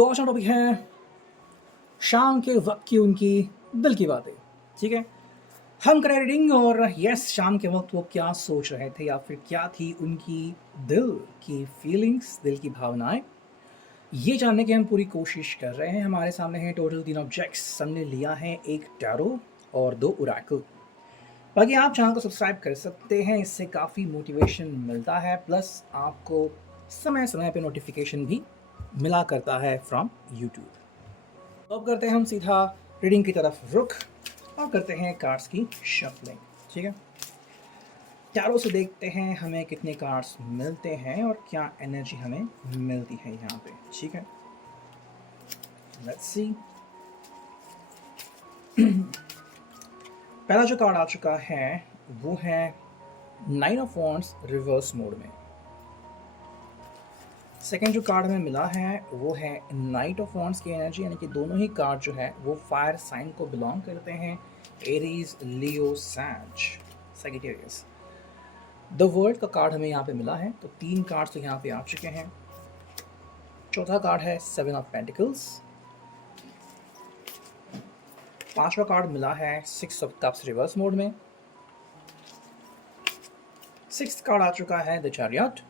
तो आज का टॉपिक है शाम के वक्त की उनकी दिल की बातें। ठीक है, हम करें रीडिंग और यस, शाम के वक्त वो क्या सोच रहे थे या फिर क्या थी उनकी दिल की फीलिंग्स, दिल की भावनाएं, ये जानने की हम पूरी कोशिश कर रहे हैं। हमारे सामने है टोटल 3 ऑब्जेक्ट्स। हमने लिया है एक टैरो और 2 ओरेकल। बाकी आप चैनल को सब्सक्राइब कर सकते हैं, इससे काफ़ी मोटिवेशन मिलता है, प्लस आपको समय समय पे नोटिफिकेशन भी मिला करता है फ्रॉम यूट्यूब। तो अब करते हैं हम सीधा रीडिंग की तरफ रुख और करते हैं कार्ड्स की शफलिंग। ठीक है, चारों से देखते हैं हमें कितने कार्ड्स मिलते हैं और क्या एनर्जी हमें मिलती है यहाँ पे। ठीक है, लेट्स सी। पहला जो कार्ड आ चुका है वो है 9 ऑफ वॉन्ड्स रिवर्स मोड में। सेकेंड जो कार्ड हमें मिला है वो है नाइट ऑफ वॉन्ड्स की एनर्जी, यानी कि दोनों ही कार्ड जो है वो फायर साइन को बिलोंग करते हैं, एरीज, लियो, सैज, सैजिटेरियस। द वर्ल्ड का कार्ड हमें यहाँ पे मिला है, तो 3 कार्ड्स तो यहाँ पे आ चुके हैं। चौथा कार्ड है 7 ऑफ पेंटिकल्स। पांचवा कार्ड मिला है 6 ऑफ कप्स रिवर्स मोड में। सिक्स्थ कार्ड आ चुका है द चैरियट।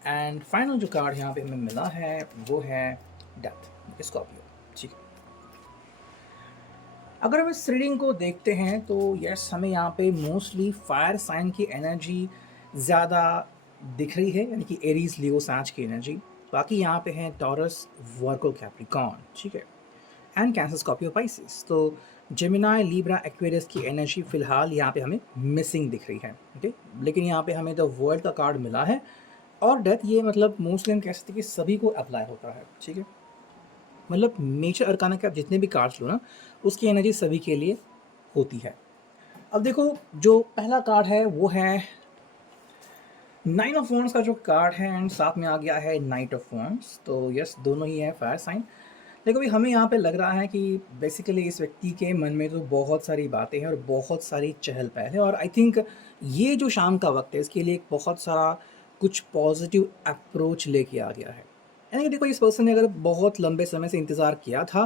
एंड फाइनल जो कार्ड यहाँ पे हमें मिला है वो है डेथ, स्कॉर्पियो। ठीक है, अगर हम इस रीडिंग को देखते हैं तो यस, हमें यहाँ पे मोस्टली फायर साइन की एनर्जी ज़्यादा दिख रही है, यानी कि एरीज, लियो, सैज की एनर्जी। बाकी यहाँ पे हैं टॉरस, वर्गो, कैप्रिकॉर्न, ठीक है, एंड कैंसर, स्कॉर्पियो, पाइसिस। तो जेमिनाई, लीब्रा, एक्वेरियस की एनर्जी फिलहाल यहाँ पे हमें मिसिंग दिख रही है। ओके, लेकिन यहाँ पे हमें द वर्ल्ड का कार्ड मिला है और डेथ, ये मतलब मोस्टली हम कह सकते हैं कि सभी को अप्लाई होता है। ठीक है, मतलब मेजर अरकाना के आप जितने भी कार्ड्स लो ना, उसकी एनर्जी सभी के लिए होती है। अब देखो, जो पहला कार्ड है वो है 9 ऑफ वॉन्ड्स का जो कार्ड है, एंड साथ में आ गया है नाइट ऑफ वॉन्ड्स। तो यस, दोनों ही है फायर साइन। देखो भाई, हमें यहाँ पे लग रहा है कि बेसिकली इस व्यक्ति के मन में तो बहुत सारी बातें हैं और बहुत सारी चहल पहल है, और आई थिंक ये जो शाम का वक्त है इसके लिए एक बहुत सारा कुछ पॉजिटिव अप्रोच लेके आ गया है। यानी कि देखो, इस पर्सन ने अगर बहुत लंबे समय से इंतज़ार किया था,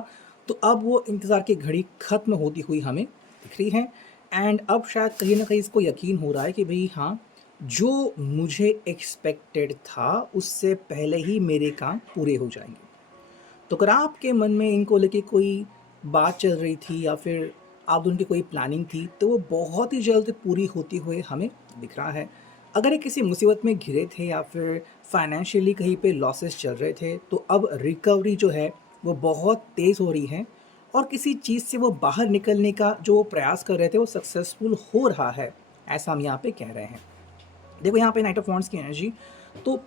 तो अब वो इंतज़ार की घड़ी ख़त्म होती हुई हमें दिख रही है। एंड अब शायद कहीं ना कहीं इसको यकीन हो रहा है कि भाई हाँ, जो मुझे एक्सपेक्टेड था उससे पहले ही मेरे काम पूरे हो जाएंगे। तो अगर आपके मन में इनको लेके कोई बात चल रही थी या फिर आप दोनों की कोई प्लानिंग थी, तो वो बहुत ही जल्द पूरी होती हुए हमें दिख रहा है। अगर ये किसी मुसीबत में घिरे थे या फिर फाइनेंशियली कहीं पे लॉसेस चल रहे थे, तो अब रिकवरी जो है वो बहुत तेज़ हो रही है और किसी चीज़ से वो बाहर निकलने का जो वो प्रयास कर रहे थे वो सक्सेसफुल हो रहा है, ऐसा हम यहाँ पे कह रहे हैं। देखो यहाँ पे नाइट ऑफ वॉन्ड्स की एनर्जी, तो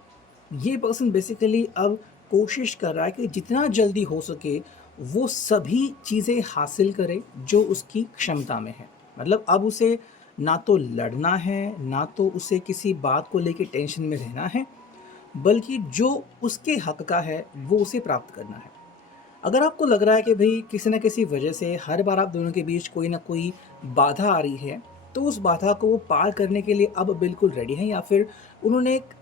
ये पर्सन बेसिकली अब कोशिश कर रहा है कि जितना जल्दी हो सके वो सभी चीज़ें हासिल करे जो उसकी क्षमता में है। मतलब अब उसे ना तो लड़ना है, ना तो उसे किसी बात को लेके टेंशन में रहना है, बल्कि जो उसके हक का है वो उसे प्राप्त करना है। अगर आपको लग रहा है कि भाई किसी न किसी वजह से हर बार आप दोनों के बीच कोई ना कोई बाधा आ रही है, तो उस बाधा को वो पार करने के लिए अब बिल्कुल रेडी हैं, या फिर उन्होंने एक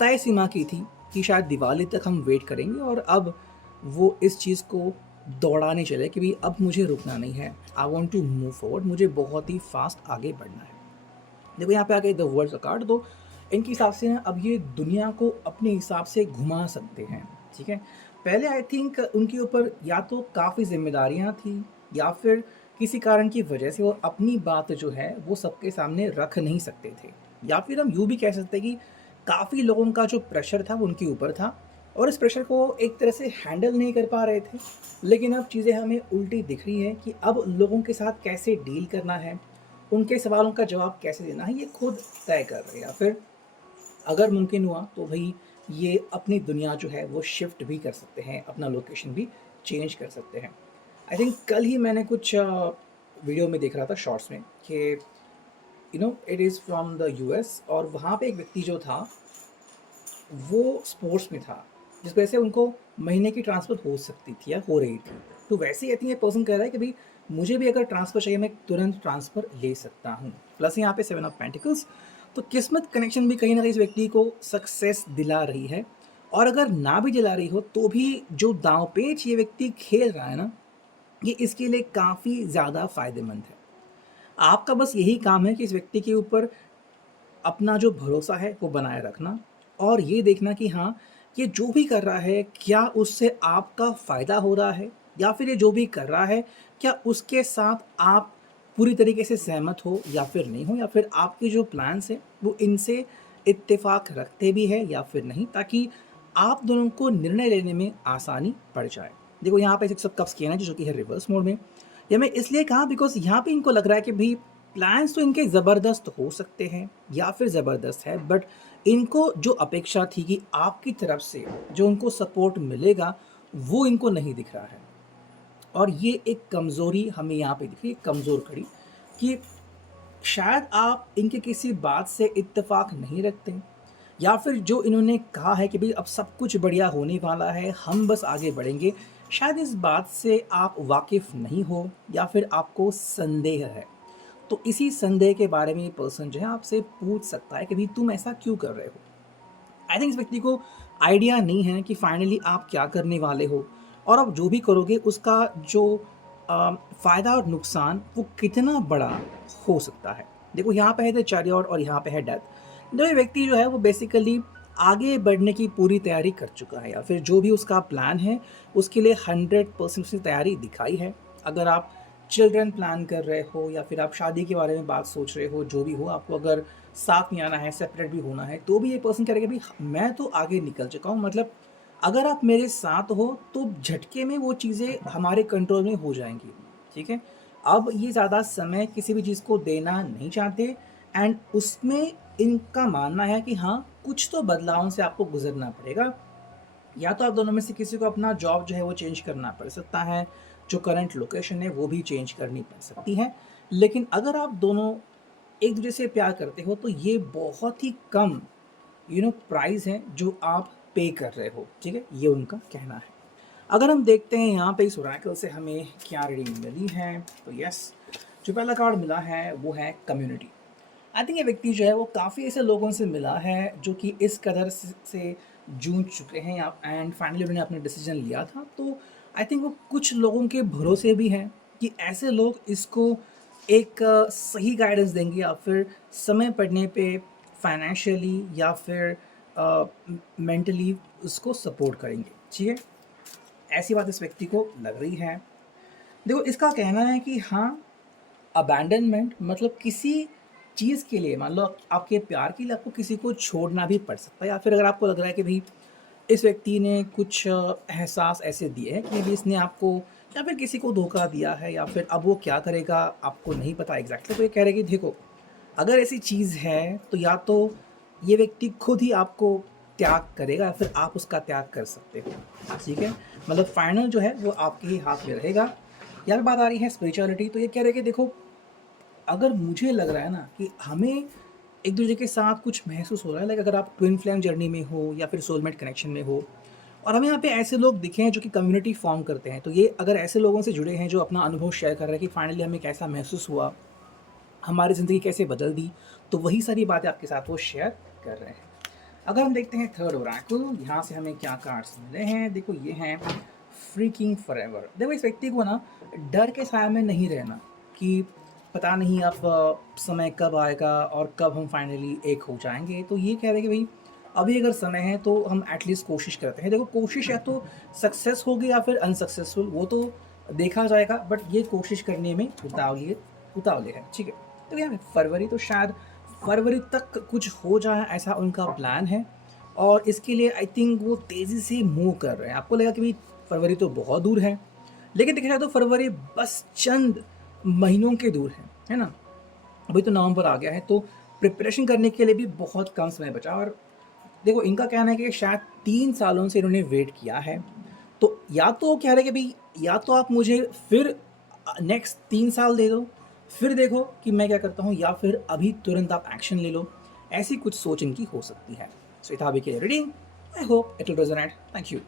तय सीमा की थी कि शायद दिवाली तक हम वेट करेंगे और अब वो इस चीज़ को दौड़ाने चले कि भाई अब मुझे रुकना नहीं है, I want to move forward, मुझे बहुत ही फास्ट आगे बढ़ना है। देखो यहाँ पे आ गए द वर्ल्ड का कार्ड। तो इनके हिसाब से ना अब ये दुनिया को अपने हिसाब से घुमा सकते हैं। ठीक है, पहले आई थिंक उनके ऊपर या तो काफ़ी जिम्मेदारियाँ थी या फिर किसी कारण की वजह से वो अपनी बात जो है वो सबके सामने रख नहीं सकते थे, या फिर हम यूँ भी कह सकते हैं कि काफ़ी लोगों का जो प्रेशर था वो उनके ऊपर था और इस प्रेशर को एक तरह से हैंडल नहीं कर पा रहे थे। लेकिन अब चीज़ें हमें उल्टी दिख रही हैं कि अब लोगों के साथ कैसे डील करना है, उनके सवालों का जवाब कैसे देना है, ये खुद तय कर रहे हैं। या फिर अगर मुमकिन हुआ तो भाई ये अपनी दुनिया जो है वो शिफ्ट भी कर सकते हैं, अपना लोकेशन भी चेंज कर सकते हैं। आई थिंक कल ही मैंने कुछ वीडियो में देख रहा था शॉर्ट्स में कि it is from the US, और वहाँ पे एक व्यक्ति जो था वो स्पोर्ट्स में था, जिस वजह से उनको महीने की ट्रांसफ़र हो सकती थी या हो रही थी। तो वैसे ही आई थिंक ये पर्सन कह रहा है कि भाई मुझे भी अगर ट्रांसफ़र चाहिए मैं तुरंत ट्रांसफ़र ले सकता हूँ। प्लस यहाँ पे 7 ऑफ पेंटिकल्स, तो किस्मत कनेक्शन भी कहीं ना कहीं इस व्यक्ति को सक्सेस दिला रही है और अगर ना भी जला रही हो तो भी जो दाँव-पेच ये व्यक्ति खेल रहा है ना, ये इसके लिए काफ़ी ज़्यादा फ़ायदेमंद है। आपका बस यही काम है कि इस व्यक्ति के ऊपर अपना जो भरोसा है वो बनाए रखना और ये देखना कि हाँ, ये जो भी कर रहा है क्या उससे आपका फ़ायदा हो रहा है या फिर ये जो भी कर रहा है क्या उसके साथ आप पूरी तरीके से सहमत हो या फिर नहीं हो या फिर आपके जो प्लान्स हैं वो इनसे इत्तेफ़ाक रखते भी हैं या फिर नहीं, ताकि आप दोनों को निर्णय लेने में आसानी पड़ जाए। देखो यहाँ पे 6 ऑफ कप्स किया है ना जो कि है रिवर्स मोड में। ये मैं इसलिए कहा बिकॉज़ यहाँ पे इनको लग रहा है कि भई प्लान्स तो इनके ज़बरदस्त हो सकते हैं या फिर ज़बरदस्त है, बट इनको जो अपेक्षा थी कि आपकी तरफ से जो उनको सपोर्ट मिलेगा, वो इनको नहीं दिख रहा है। और ये एक कमज़ोरी हमें यहाँ पे दिख रही है, कमज़ोर कड़ी, कि शायद आप इनके किसी बात से इत्तेफ़ाक नहीं रखते या फिर जो इन्होंने कहा है कि भई अब सब कुछ बढ़िया होने वाला है, हम बस आगे बढ़ेंगे, शायद इस बात से आप वाकिफ़ नहीं हो या फिर आपको संदेह है। तो इसी संदेह के बारे में ये पर्सन जो है आपसे पूछ सकता है कि भई तुम ऐसा क्यों कर रहे हो? आई थिंक इस व्यक्ति को आइडिया नहीं है कि फाइनली आप क्या करने वाले हो और आप जो भी करोगे उसका जो फ़ायदा और नुकसान वो कितना बड़ा हो सकता है। देखो यहाँ पे है द चैरियट और यहाँ पे है डेथ। जो ये व्यक्ति जो है वो बेसिकली आगे बढ़ने की पूरी तैयारी कर चुका है या फिर जो भी उसका प्लान है उसके लिए 100% उसने तैयारी दिखाई है। अगर आप चिल्ड्रन प्लान कर रहे हो या फिर आप शादी के बारे में बात सोच रहे हो, जो भी हो, आपको अगर साथ में आना है, सेपरेट भी होना है, तो भी ये पर्सन कह रहा है कि भाई मैं तो आगे निकल चुका हूँ, मतलब अगर आप मेरे साथ हो तो झटके में वो चीज़ें हमारे कंट्रोल में हो जाएँगी, ठीक है? अब ये ज़्यादा समय किसी भी चीज़ को देना नहीं चाहते एंड उसमें इनका मानना है कि हाँ, कुछ तो बदलावों से आपको गुज़रना पड़ेगा। या तो आप दोनों में से किसी को अपना जॉब जो है वो चेंज करना पड़ सकता है, जो करंट लोकेशन है वो भी चेंज करनी पड़ सकती है। लेकिन अगर आप दोनों एक-दूसरे से प्यार करते हो तो ये बहुत ही कम प्राइस है जो आप पे कर रहे हो, ठीक है? ये उनका कहना है। अगर हम देखते हैं यहाँ पे इस ओरेकल से हमें क्या रीडिंग मिली है, तो यस, जो पहला कार्ड मिला है वो है कम्युनिटी। आई थिंक ये व्यक्ति जो है वो काफ़ी ऐसे लोगों से मिला है जो कि इस कदर से जूझ चुके हैं या एंड फाइनली उन्होंने अपना डिसीजन लिया था, तो आई थिंक वो कुछ लोगों के भरोसे भी हैं कि ऐसे लोग इसको एक सही गाइडेंस देंगे या फिर समय पड़ने पे फाइनेंशियली या फिर मेंटली उसको सपोर्ट करेंगे, ठीक है? ऐसी बात इस व्यक्ति को लग रही है। देखो इसका कहना है कि हाँ, अबैंडनमेंट मतलब किसी चीज़ के लिए मान लो आपके प्यार के लिए आपको किसी को छोड़ना भी पड़ सकता है या फिर अगर आपको लग रहा है कि भई इस व्यक्ति ने कुछ एहसास ऐसे दिए हैं कि अभी इसने आपको या फिर किसी को धोखा दिया है या फिर अब वो क्या करेगा आपको नहीं पता एग्जैक्टली, तो ये कह रहे हैं कि देखो अगर ऐसी चीज़ है तो या तो ये व्यक्ति खुद ही आपको त्याग करेगा या फिर आप उसका त्याग कर सकते हो, ठीक है? मतलब फाइनल जो है वो आपके ही हाथ में रहेगा। यहाँ पे बात आ रही है स्पिरिचुअलिटी, तो ये कह रहे हैं कि देखो अगर मुझे लग रहा है ना कि हमें एक दूसरे के साथ कुछ महसूस हो रहा है, लाइक अगर आप ट्विन फ्लेम जर्नी में हो या फिर सोलमेट कनेक्शन में हो और हमें यहाँ पे ऐसे लोग दिखे हैं जो कि कम्युनिटी फॉर्म करते हैं, तो ये अगर ऐसे लोगों से जुड़े हैं जो अपना अनुभव शेयर कर रहे हैं कि फाइनली हमें कैसा महसूस हुआ, हमारी ज़िंदगी कैसे बदल दी, तो वही सारी बातें आपके साथ वो शेयर कर रहे हैं। अगर हम देखते हैं थर्ड ओरेकल, यहाँ से हमें क्या कार्ड्स मिले हैं, देखो ये हैं फ्रीकिंग फॉरएवर। देखो इस व्यक्ति को ना डर के साए में नहीं रहना कि पता नहीं अब समय कब आएगा और कब हम फाइनली एक हो जाएंगे, तो ये कह रहे हैं कि भाई अभी अगर समय है तो हम एटलीस्ट कोशिश करते हैं। देखो कोशिश या तो सक्सेस होगी या फिर अनसक्सेसफुल, वो तो देखा जाएगा, बट ये कोशिश करने में उतावले है, ठीक है? तो यहाँ फरवरी, तो शायद फरवरी तक कुछ हो जाए ऐसा उनका प्लान है और इसके लिए आई थिंक वो तेज़ी से मूव कर रहे हैं। आपको लगा कि भाई फरवरी तो बहुत दूर है, लेकिन देखा जाए तो फरवरी बस चंद महीनों के दूर है ना? अभी तो नवंबर आ गया है, तो प्रिपरेशन करने के लिए भी बहुत कम समय बचा और देखो इनका कहना है कि शायद 3 सालों से इन्होंने वेट किया है। तो या तो वो कह रहे हैं कि भई या तो आप मुझे फिर नेक्स्ट 3 साल दे दो, फिर देखो कि मैं क्या करता हूँ या फिर अभी तुरंत आप एक्शन ले लो। ऐसी कुछ सोच इनकी हो सकती है। सो ये था अभी के लिए reading. I hope it will resonate. Thank you.